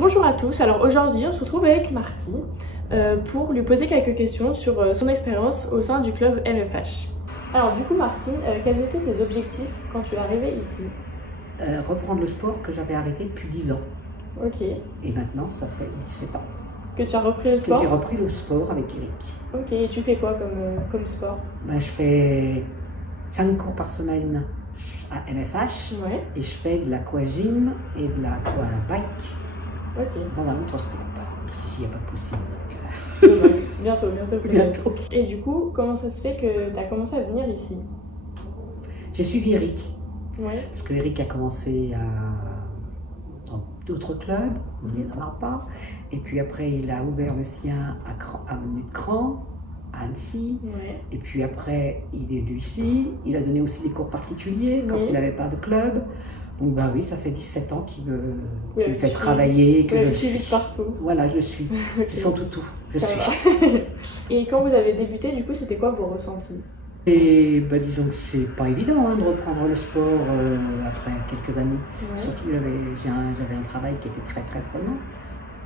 Bonjour à tous, alors aujourd'hui on se retrouve avec Martine pour lui poser quelques questions sur son expérience au sein du club MFH. Alors du coup Martine, quels étaient tes objectifs quand tu es arrivée ici? Reprendre le sport que j'avais arrêté depuis 10 ans. Ok. Et maintenant ça fait 17 ans. Que tu as repris le sport? Que j'ai repris le sport avec Eric. Ok, et tu fais quoi comme sport? Je fais 5 cours par semaine à MFH, ouais. Et je fais de l'aquagym et de l'aquabike dans un autre sport. Parce qu'ici il n'y a pas de possible. Bientôt. Et du coup, comment ça se fait que tu as commencé à venir ici? J'ai suivi Eric. Ouais. Parce que Eric a commencé dans d'autres clubs, il n'en a pas. Et puis après, il a ouvert le sien à Menu de Cran, à Annecy. Ouais. Et puis après, il est venu ici. Il a donné aussi des cours particuliers quand il n'avait pas de club. Donc bah oui, ça fait 17 ans qu'il me fait travailler, que je suis partout. Voilà, je suis. C'est son toutou. Je suis. Et quand vous avez débuté, du coup, c'était quoi vos ressentis? Et disons que c'est pas évident de reprendre le sport après quelques années. Ouais. Surtout que j'avais un travail qui était très très prenant.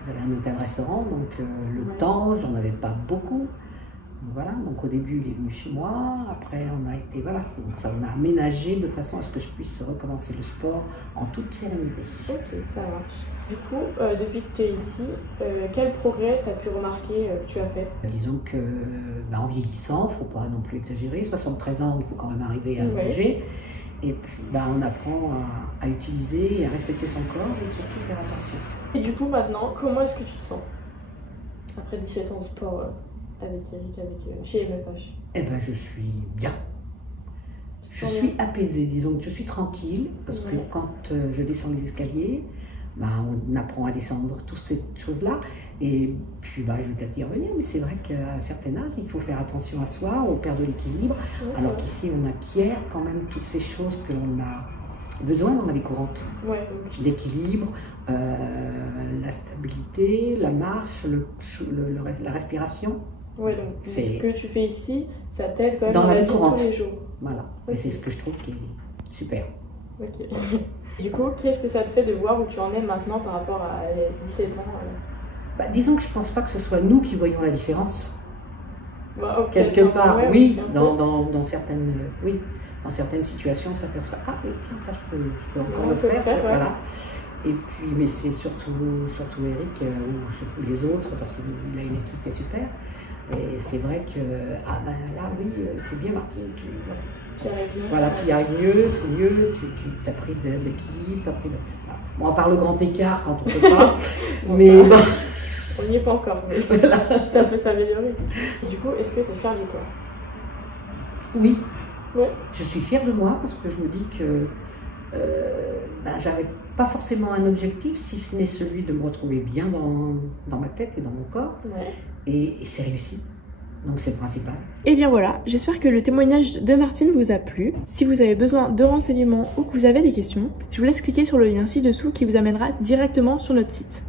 J'avais un hôtel-restaurant, donc le temps, j'en avais pas beaucoup. Voilà, donc au début il est venu chez moi, après on a été, voilà, ça m'a aménagé de façon à ce que je puisse recommencer le sport en toute sérénité. Ok, ça marche. Du coup, depuis que tu es ici, quel progrès tu as pu remarquer que tu as fait? Disons que en vieillissant, il ne faut pas non plus exagérer, 73 ans, il faut quand même arriver à bouger. Et puis on apprend à utiliser et à respecter son corps et surtout faire attention. Et du coup maintenant, comment est-ce que tu te sens après 17 ans de sport avec Eric, chez MFH? Je suis bien. Je suis apaisée, disons que je suis tranquille, parce que quand je descends les escaliers, on apprend à descendre toutes ces choses-là. Et puis je vais peut-être y revenir, mais c'est vrai qu'à un certain âge, il faut faire attention à soi, on perd de l'équilibre, alors qu'ici on acquiert quand même toutes ces choses que l'on a besoin dans la vie courante. L'équilibre, la stabilité, la marche, la respiration. Ouais, donc ce que tu fais ici, ça t'aide quand même dans la vie courante. Tous les jours. Voilà, et c'est ce que je trouve qui est super. Ok. Du coup, qu'est-ce que ça te fait de voir où tu en es maintenant par rapport à 17 ans disons que je pense pas que ce soit nous qui voyons la différence. Quelque part, dans certaines situations, ça peut se faire. Ah oui, tiens, ça je peux encore le faire. Voilà. Et puis, mais c'est surtout Eric ou surtout les autres, parce qu'il a une équipe qui est super. Et c'est vrai que, là, oui, c'est bien Martine, tu y arrives mieux, c'est mieux, tu as pris de l'équilibre, à part le grand écart quand on ne peut pas, mais on n'y est pas encore, mais ça peut s'améliorer. Du coup, est-ce que tu es fière de toi? Oui. Ouais. Je suis fière de moi parce que je me dis que j'avais pas forcément un objectif, si ce n'est celui de me retrouver bien dans ma tête et dans mon corps. Ouais. Et c'est réussi. Donc c'est le principal. Et bien voilà, j'espère que le témoignage de Martine vous a plu. Si vous avez besoin de renseignements ou que vous avez des questions, je vous laisse cliquer sur le lien ci-dessous qui vous amènera directement sur notre site.